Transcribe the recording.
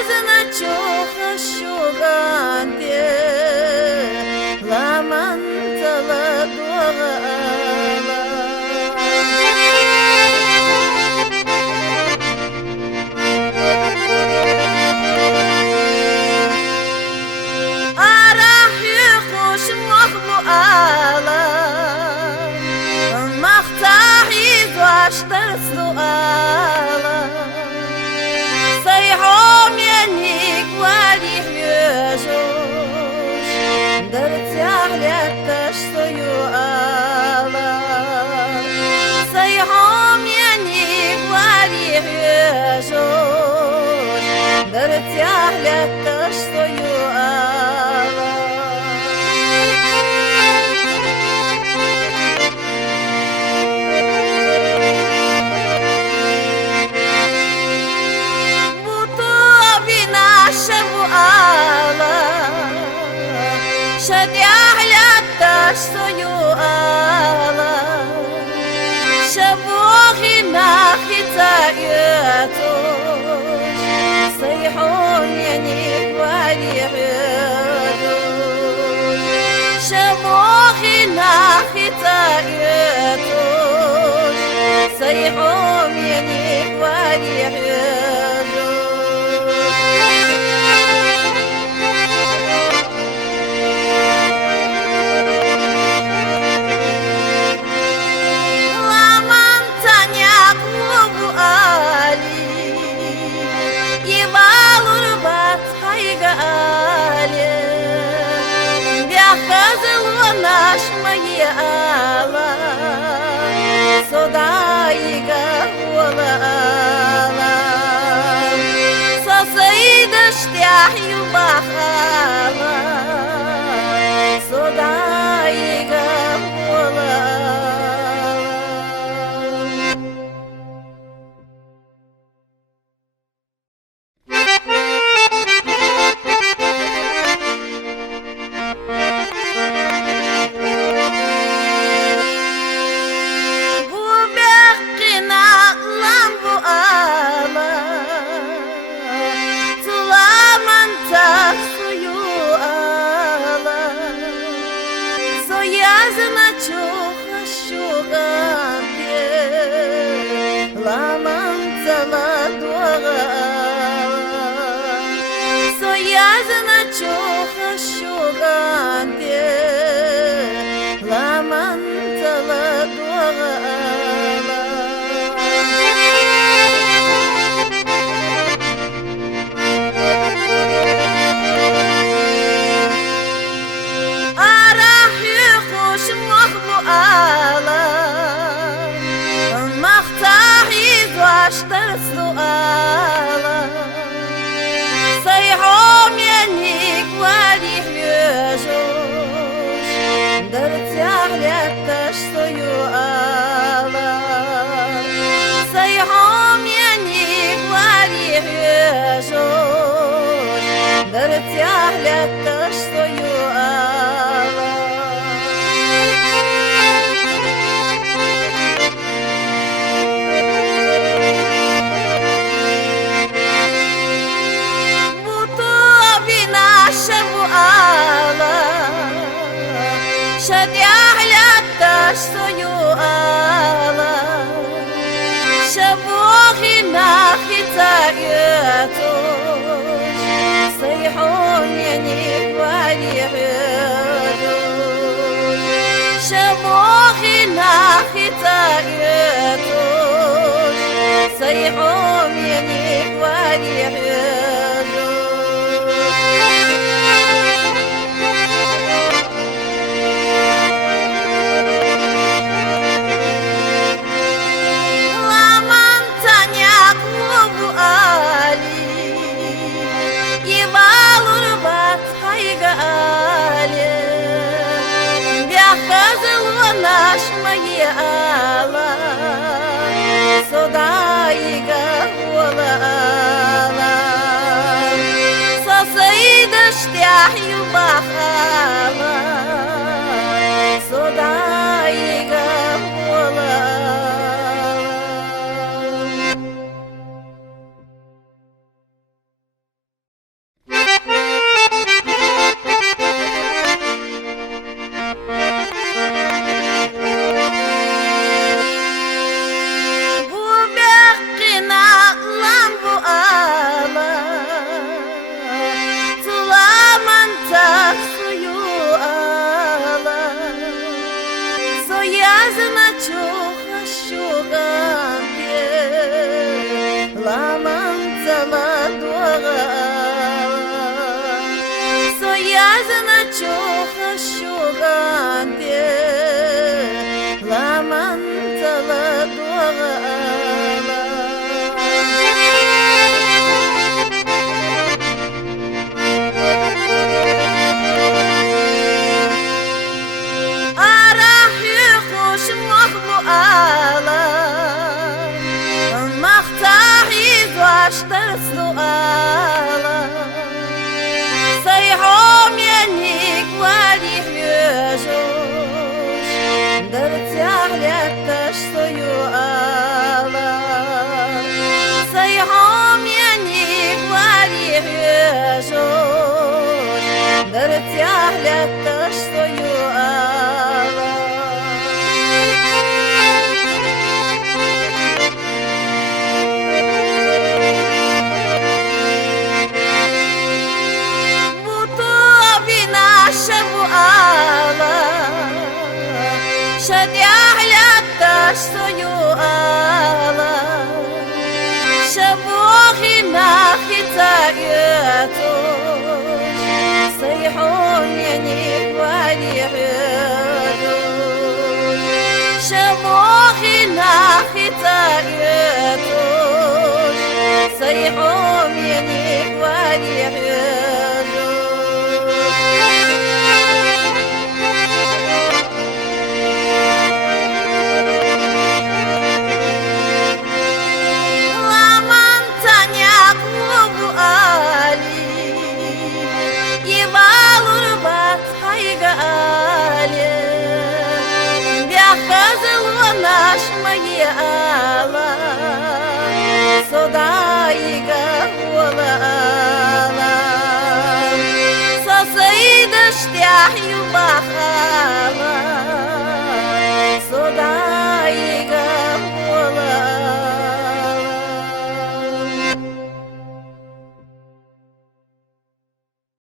Soiază-na ciuha-șugante, la-man-tă-la-doala. Arah-yukuş mahbu-ala, مختاحي واشتر سؤالا صيحوم ينيك وليه يجوش درت يحلتش سيوالا صيحوم ينيك وليه يجوش درت يحلتش سيوالا شديحلتش سيوالا شبوخي ناخي تايتوش صيحون ينيك وليه يجوش شبوخي ناخي تايتوش صيحون ينيك وليه يجوش Наш мои ала, содаига волала, сосейдаш тяхью бахала, содаига волала. Soiază-na ciuha-șugante, la-man-tă-la-doala. Soiază-na ciuha-șugante, la-man-tă-la-doala. اشتر سؤالا صيحوم ينيك وليه يجوش درت يحلتش سيوالا صيحوم ينيك وليه يجوش درت يحلتش سيوالا شديحلتش سيوالا شبوخي ناخي تايتوش صيحون ينيك وليه يجوش شبوخي ناخي تايتوش صيحون ينيك وليه يجوش Наш мои ала, содаига волала. Чуха шуганде ламантала дуала Арахи хуш махбу ала Махтахи зваштар суала Sayhom yenik varih yüzüş Dırtyahlek taş suyu ala Sayhom yenik varih yüzüş Dırtyahlek taş suyu ala Шадяхляташсою ала Шабохи нахитаетуш Сайхон яник варихетуш Шабохи нахитаетуш Сайхон яник варихетуш Наш мои ала, содайга вола, сосейдаш тяхью баха.